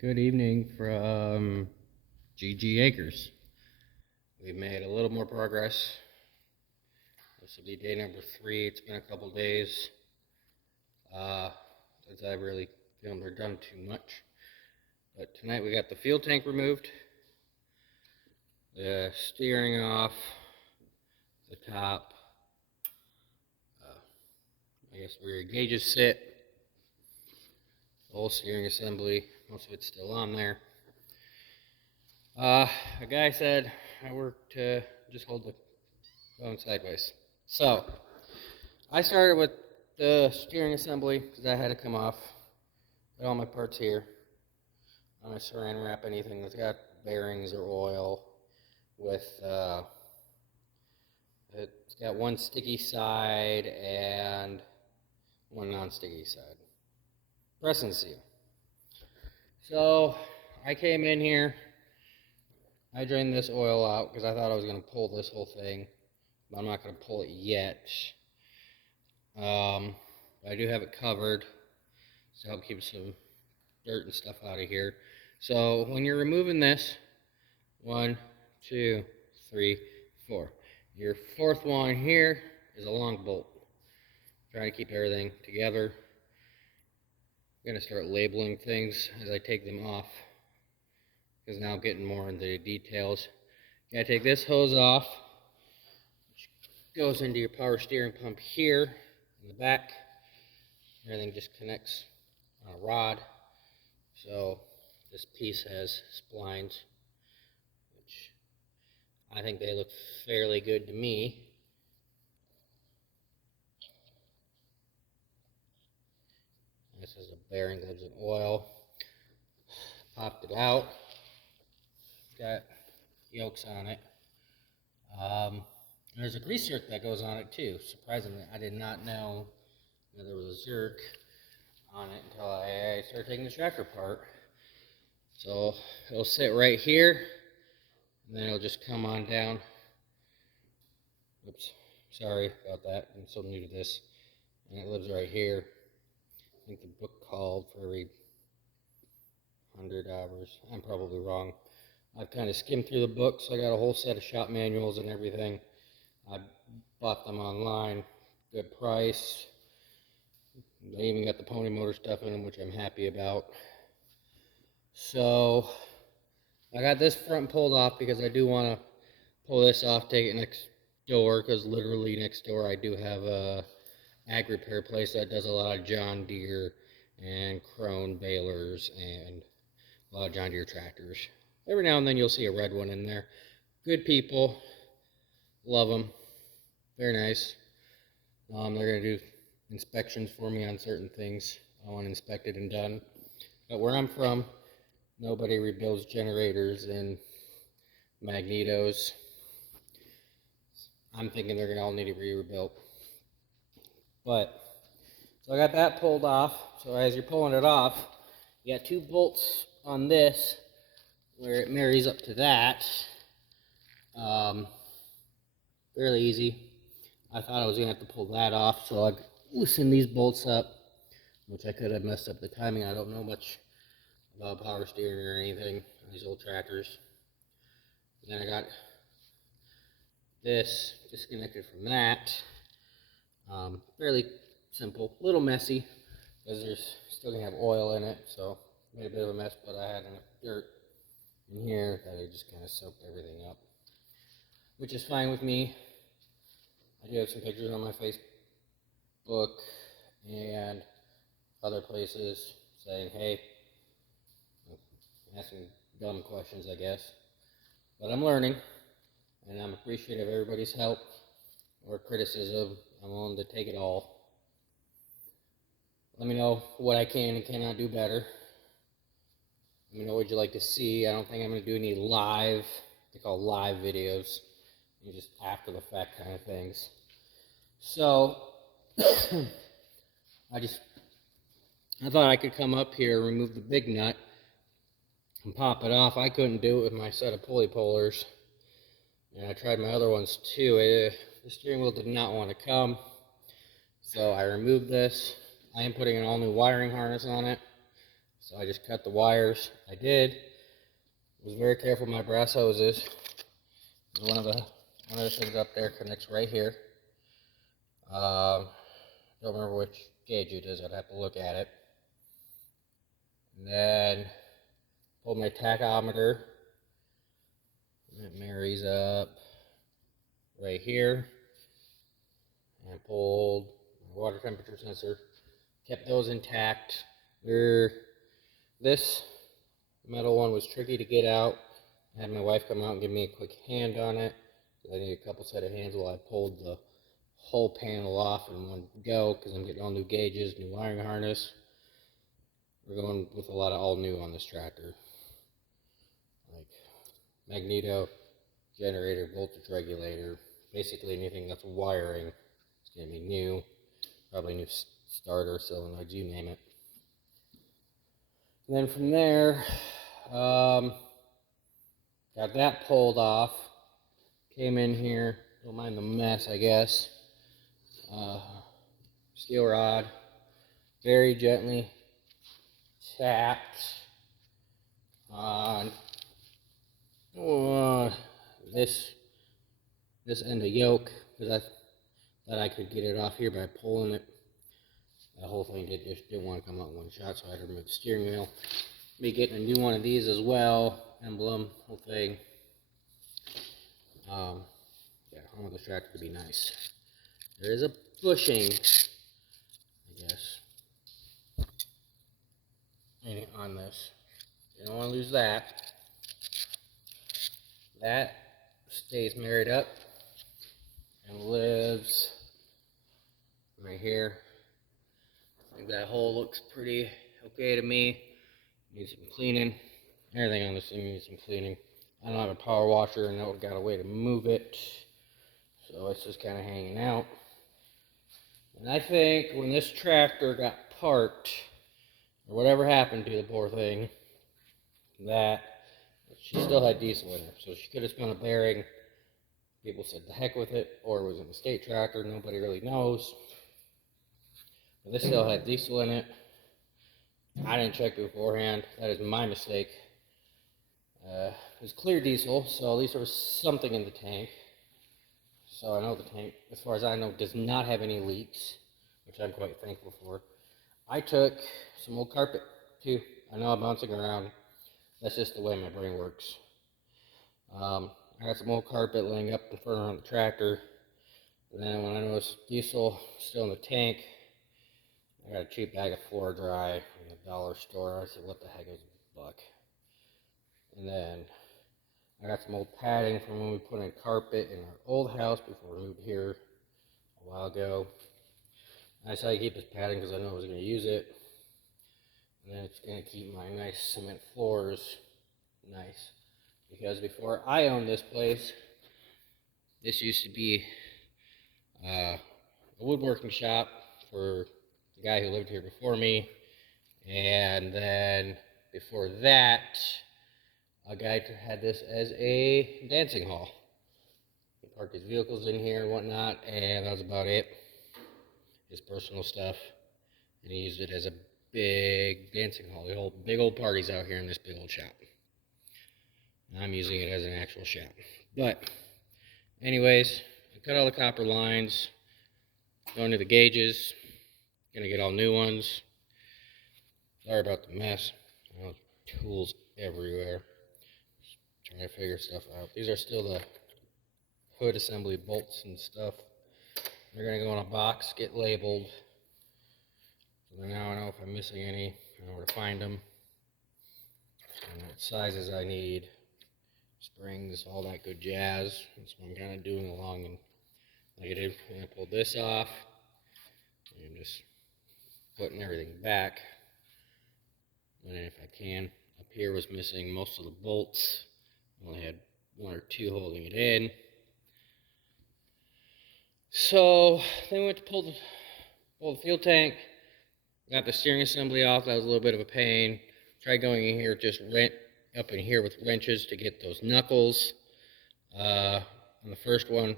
Good evening from GG Acres. We've made a little more progress. This will be day number 3. It's been a couple days since I really filmed or done too much. But tonight we got the fuel tank removed, the steering off, the top, I guess where your gauges sit, the whole steering assembly, most of it's still on there. A guy said I worked to just hold the phone sideways. So I started with the steering assembly because that had to come off. Got all my parts here. I'm going to saran wrap anything that's got bearings or oil with, it's got one sticky side and one non-sticky side. Press and seal. So I came in here, I drained this oil out because I thought I was going to pull this whole thing, but I'm not going to pull it yet. I do have it covered to help keep some dirt and stuff out of here. So when you're removing this, 1, 2, 3, 4. Your fourth one here is a long bolt. Trying to keep everything together. I'm going to start labeling things as I take them off, because now I'm getting more into the details. You gotta take this hose off, which goes into your power steering pump here in the back. Everything just connects on a rod. So this piece has splines, which I think they look fairly good to me. This is a bearing, lives in oil. Popped it out. Got yolks on it. There's a grease zerk that goes on it too. Surprisingly, I did not know that there was a zerk on it until I started taking the tractor apart. So it'll sit right here, and then it'll just come on down. Oops, sorry about that. I'm so new to this. And it lives right here. I think the book called for every 100 hours. I'm probably wrong. I've kind of skimmed through the book, so I got a whole set of shop manuals and everything. I bought them online, good price. They even got the pony motor stuff in them, which I'm happy about. So I got this front pulled off because I do want to pull this off, take it next door, because literally next door I do have a ag repair place that does a lot of John Deere and Krone balers and a lot of John Deere tractors. Every now and then you'll see a red one in there. Good people, love them, very nice. They're going to do inspections for me on certain things I want inspected and done. But where I'm from, nobody rebuilds generators and magnetos. I'm thinking they're going to all need to be rebuilt. But, so I got that pulled off. So as you're pulling it off, you got 2 bolts on this where it marries up to that. Fairly easy. I thought I was going to have to pull that off, so I loosened these bolts up, which I could have messed up the timing. I don't know much about power steering or anything on these old tractors. And then I got this disconnected from that. Fairly simple, a little messy, because there's still going to have oil in it, so made a bit of a mess, but I had enough dirt in here that I just kind of soaked everything up, which is fine with me. I do have some pictures on my Facebook and other places saying, hey, asking dumb questions, I guess. But I'm learning, and I'm appreciative of everybody's help or criticism. I'm willing to take it all. Let me know what I can and cannot do better. Let me know what you'd like to see. I don't think I'm going to do any live, they call live videos, just after the fact kind of things. So, I thought I could come up here, remove the big nut, and pop it off. I couldn't do it with my set of pulley pullers, and I tried my other ones too. The steering wheel did not want to come, so I removed this. I am putting an all new wiring harness on it, So I just cut the wires. I was very careful with my brass hoses. One of the things up there connects right here. Don't remember which gauge it is. I'd have to look at it. And then pull my tachometer. It marries up right here. And pulled my water temperature sensor. Kept those intact. This metal one was tricky to get out. I had my wife come out and give me a quick hand on it. I need a couple set of hands while I pulled the whole panel off in one go because I'm getting all new gauges, new wiring harness. We're going with a lot of all new on this tractor. Like magneto, generator, voltage regulator, basically anything that's wiring is going to be new. Probably new starter, solenoids, you name it. And then from there, got that pulled off. Came in here, don't mind the mess, I guess. Steel rod, very gently tapped on this end of yoke, because I thought I could get it off here by pulling it. The whole thing just didn't want to come out in one shot, so I had to remove the steering wheel. Be getting a new one of these as well, emblem, whole thing. Yeah, I want this tractor to be nice. There is a bushing, I guess, on this. You don't want to lose that. That stays married up and lives right here. I think that hole looks pretty okay to me. Needs some cleaning. Everything on this thing needs some cleaning. I don't have a power washer and I've got a way to move it. So it's just kind of hanging out. And I think when this tractor got parked, or whatever happened to the poor thing, that she still had diesel in her. So she could have spun a bearing. People said the heck with it, or it was an estate tractor, nobody really knows. But this still had diesel in it. I didn't check beforehand. That is my mistake. It was clear diesel, so at least there was something in the tank. So I know the tank, as far as I know, does not have any leaks, which I'm quite thankful for. I took some old carpet too. I know I'm bouncing around. That's just the way my brain works. I got some old carpet laying up in front of the tractor. And then when I noticed diesel still in the tank, I got a cheap bag of floor dry from the dollar store. I said, what the heck is a buck? And then I got some old padding from when we put in carpet in our old house before we moved here a while ago. I decided to keep this padding because I know I was going to use it. And then it's going to keep my nice cement floors nice. Because before I owned this place, this used to be a woodworking shop for the guy who lived here before me. And then before that, a guy had this as a dancing hall. He parked his vehicles in here and whatnot, and that was about it. His personal stuff. And he used it as a big dancing hall. He held big old parties out here in this big old shop. I'm using it as an actual shop. But, anyways, I cut all the copper lines, going to the gauges, gonna get all new ones. Sorry about the mess. Tools everywhere. Just trying to figure stuff out. These are still the hood assembly bolts and stuff. They're gonna go in a box, get labeled. So now I know if I'm missing any, I know where to find them, and what sizes I need. Springs, all that good jazz. That's what I'm kind of doing along and like I did when I pulled this off. I'm just putting everything back. And if I can, up here was missing most of the bolts. Only had one or two holding it in. So then we went to pull the fuel tank. Got the steering assembly off. That was a little bit of a pain. Tried going in here, just up in here with wrenches to get those knuckles. On the first one,